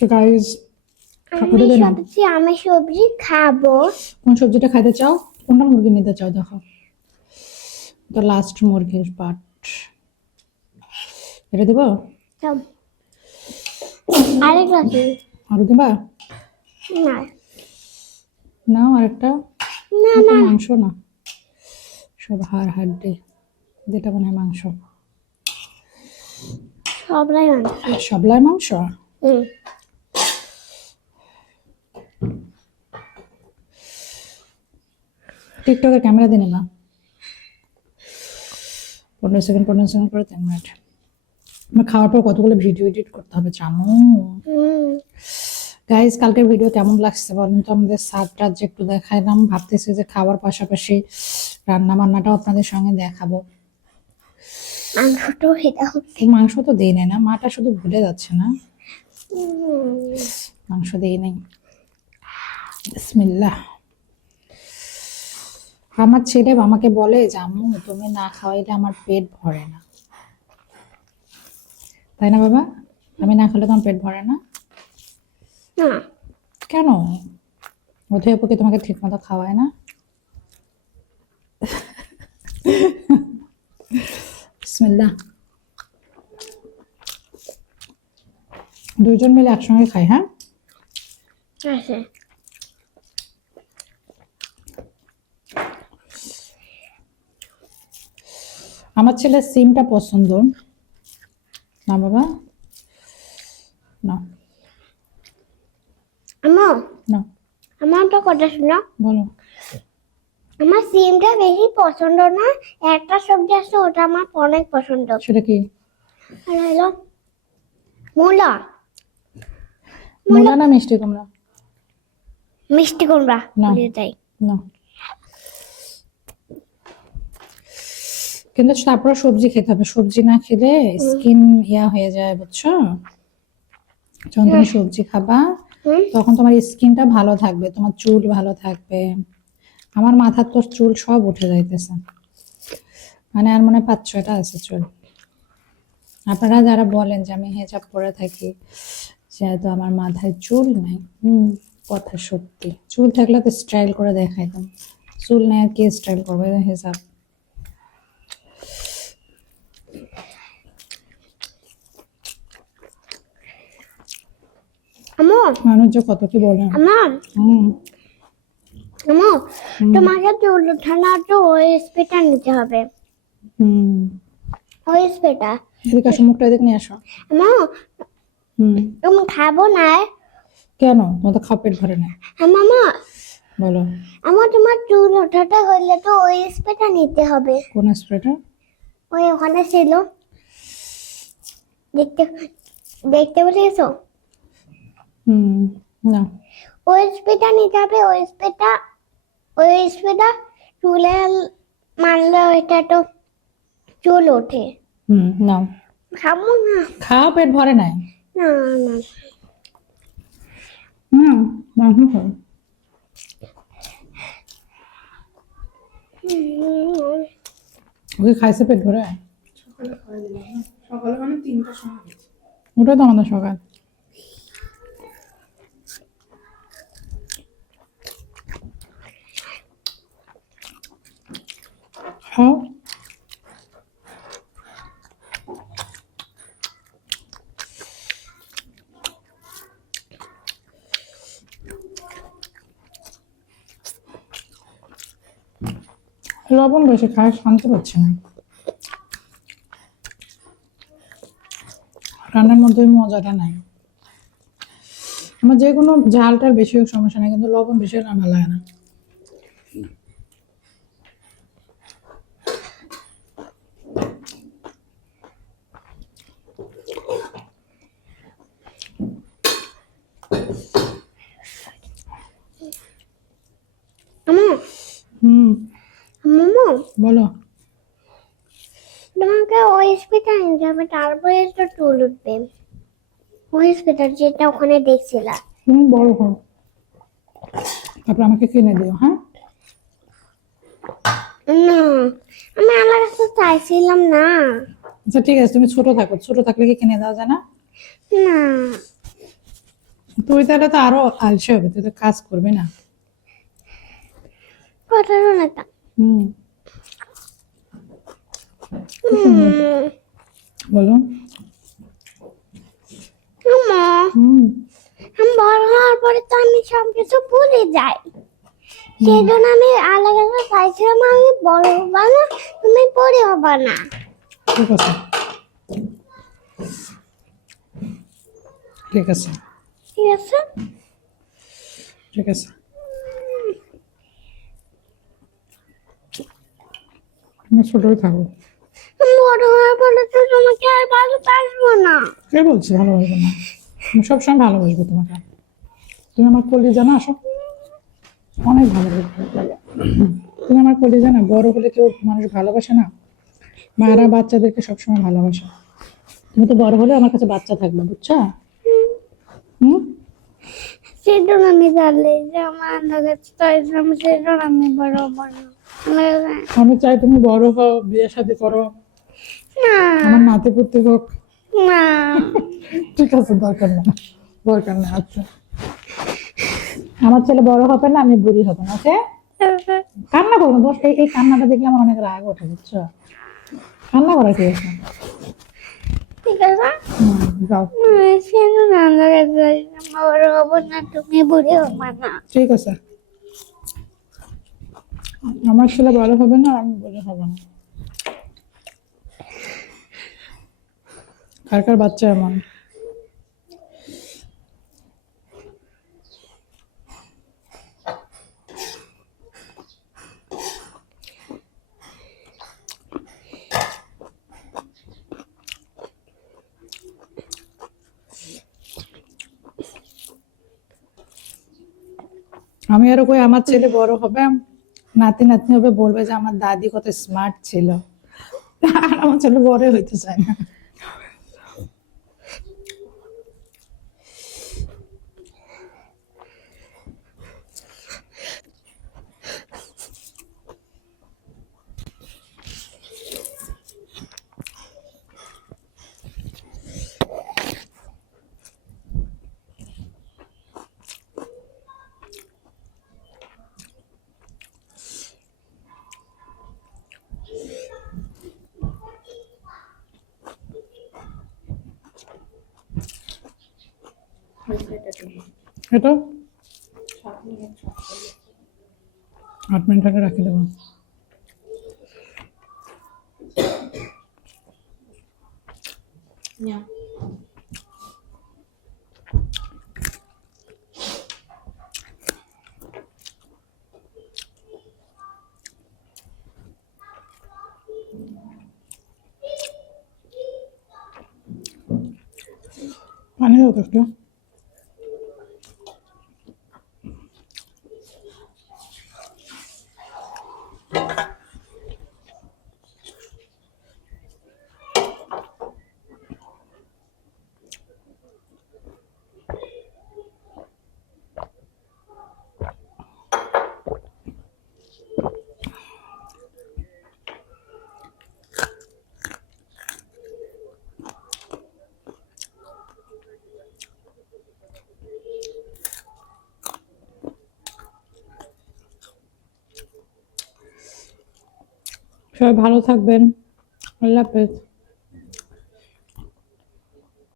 তো গাইস, আমি সবজি খাবো। কোন সবজিটা খাইতে চাও? কোনটা মুরগি নিতে চাও? দেখো, তো লাস্ট মুরগির পার্ট এটা দেবো। আরেকটা আরো দিবা? না নাও আরেকটা। না এটা না মাংস না, সব হাড় হাড্ডি, যেটা মনে হয় মাংস। সবলাই মাংস। সবলাই মাংস। টিকটকে ক্যামেরা দিয়ে নিবা 15 সেকেন্ড করে 3 মিনিট। আমার খাওয়ার পর কতগুলো ভিডিও এডিট করতে হবে জানো গাইজ। কালকের ভিডিও কেমন লাগছে বলেন তো? আমাদের সাতটা যে একটু দেখাইলাম, ভাবতেছি যে খাওয়ার পাশাপাশি রান্না বান্নাটাও আপনাদের সঙ্গে দেখাবো। মাংস তো দিই নাই না, মাটা শুধু ভুলে যাচ্ছে না, মাংস দিই নাই। বিসমিল্লাহ। আমার ছেলে আমাকে বলে যে আম্মু তুমি না খাওয়াইলে আমার পেট ভরে না, তাই না বাবা? আমি না খেলে তোমার পেট ভরে না? কেন? অথবা তোমাকে ঠিক মতো খাওয়ায় না? বিসমিল্লাহ। দুইজন মিলে একসঙ্গে খাই। হ্যাঁ, আমার ছেলের সিমটা পছন্দ না বাবা, না না। আমার তো কথা শোনো। বলো। আমার সিমটা বেশি পছন্দ না, একটা সবজি আছে ওটা আমার অনেক পছন্দ। সেটা কি? হলো মূলা। মূলা না মিষ্টি কুমড়া? মিষ্টি কুমড়া না তাই না, কিন্তু তারপর সবজি খেতে হবে, সবজি না খেলে স্কিন ইয়া হয়ে যায় বুঝছো? যখন তুমি সবজি খাবা তখন তোমার স্কিনটা ভালো থাকবে, তোমার চুল ভালো থাকবে। আমার মাথার তো চুল সব উঠে যাইতেছে, মানে আর মনে 5-6টা আছে চুল। আপনারা যারা বলেন যে আমি হেজাব পরে থাকি যেহেতু আমার মাথায় চুল নাই, কথা সত্যি। চুল থাকলে তো স্টাইল করে দেখাইতাম, চুল নেই আর কি স্টাইল করবে? হেজাব। মানুষ যে কত কি বলে। তোমাকে চুল ওঠানোর তো ওএসপিটা নিতে হবে। ওএসপিটা এদিকে আসো, মুখটা এদিকে নিয়ে আসো। তুমি খাবো না? কেন? তোমার তো খাওয়া পেট ভরে না। মামা বলো। তোমার চুল ওঠাটা হলে তো ওএসপিটা নিতে হবে। কোন স্প্রেটা? ওই ওখানে ছিল, দেখতে দেখতে পেয়েছো? না, ওএসপিটা নিতে হবে। ওএসপিটা চুলে মারলে ওইটা তো চুল ওঠে। না খাবো না। খাওয়া পেট ভরে নাই। না না মাংস খাও। ওকে খাইছে পেট ভরে? সকালে খাওয়াই দিলাম না, সকালে মানে 3টার সময় গেছে। ওটা তো আমাদের সকাল। খাও। লবণ বেশি খায়, শান্তি পাচ্ছে না। রান্নার মধ্যে ওই মজাটা নাই। আমার যে কোনো ঝালটার বেশি হোক সমস্যা নাই, কিন্তু লবণ বেশি হলে আমার ভালো লাগে না। বলো। তোমাকে ওএসপিটা নিতে হবে, তারপরে তো চুল উঠবে। ওএসপিটা যেটা ওখানে দেখছিলা। তুমি বড় হও, তারপর আমাকে কিনে দিও। হ্যাঁ, না আমি আমার কাছে চাইছিলাম না। আচ্ছা ঠিক আছে, তুমি ছোট থাকো, ছোট থাকলে কি কিনে দেওয়া যায় না? না তুই তাহলে তো আরো আলসে হবে, তুই তো কাজ করবি না। কথা শোনা তা হুম, কি শুনবো? বলো। মা হুম, আমি বড় হওয়ার পরে তো আমি সবকিছু ভুলে যাই, সেই জন্য আমি আলাদা চাইছিলাম আমি বড় হবা না, তুমি পড়ে হবা না। ঠিক আছে, ঠিক আছে, ঠিক আছে? ঠিক আছে। তুমি ছোটই থাকো। আমি বড় হওয়ার পরে তো তোমাকে আর ভালোবাসবো না। কে বলছে ভালোবাসবো না? আমি সবসময় ভালোবাসবো তোমাকে। তুমি আমার কলিজা না, আসো, অনেক ভালোবাসবো। তুমি আমার কলিজা না, বড় হলে কেউ মানুষ ভালোবাসে না? মারা বাচ্চাদেরকে সবসময় ভালোবাসে। তুমি তো বড় হলে আমার কাছে বাচ্চা থাকবে, বুঝছো? হুম, সেই জন্য আমি জানলে যে আমার কাছে তো ইসলাম, সেই জন্য আমি বড় হবো না। আমি চাই তুমি বড় হও, বিয়ে শাদী করো, না আমার নাতি পুতি হোক। না ঠিক আছে, দরকার না, দরকার না। আচ্ছা, আমার ছেলে বড় হবে না, আমি বুড়ি হব না, ওকে? কান্না করবো, দোষ এই এই কান্নাটা দেখলে আমার অনেক রাগ ওঠে, বুঝছো? কান্না করা কি আছে? ঠিক আছে? যাও। সেই জন্য আমার কাছে ইসলাম, বড় হবো না, তুমি বুড়ি হবা না। ঠিক আছে, আমার ছেলে বড় হবে না, আমি বুড়ি হব না। কার কার বাচ্চা এমন? আমি আরো কই আমার ছেলে বড় হবে, নাতি নাতনি হবে, বলবে যে আমার দাদি কত স্মার্ট ছিল। আর আমার ছেলে বড় হইতে চায় না। এটা 8 মিনিট আগে রাখি দেবো। পানি দাও তো একটু। সবাই ভালো থাকবেন, আল্লাহ হাফেজ।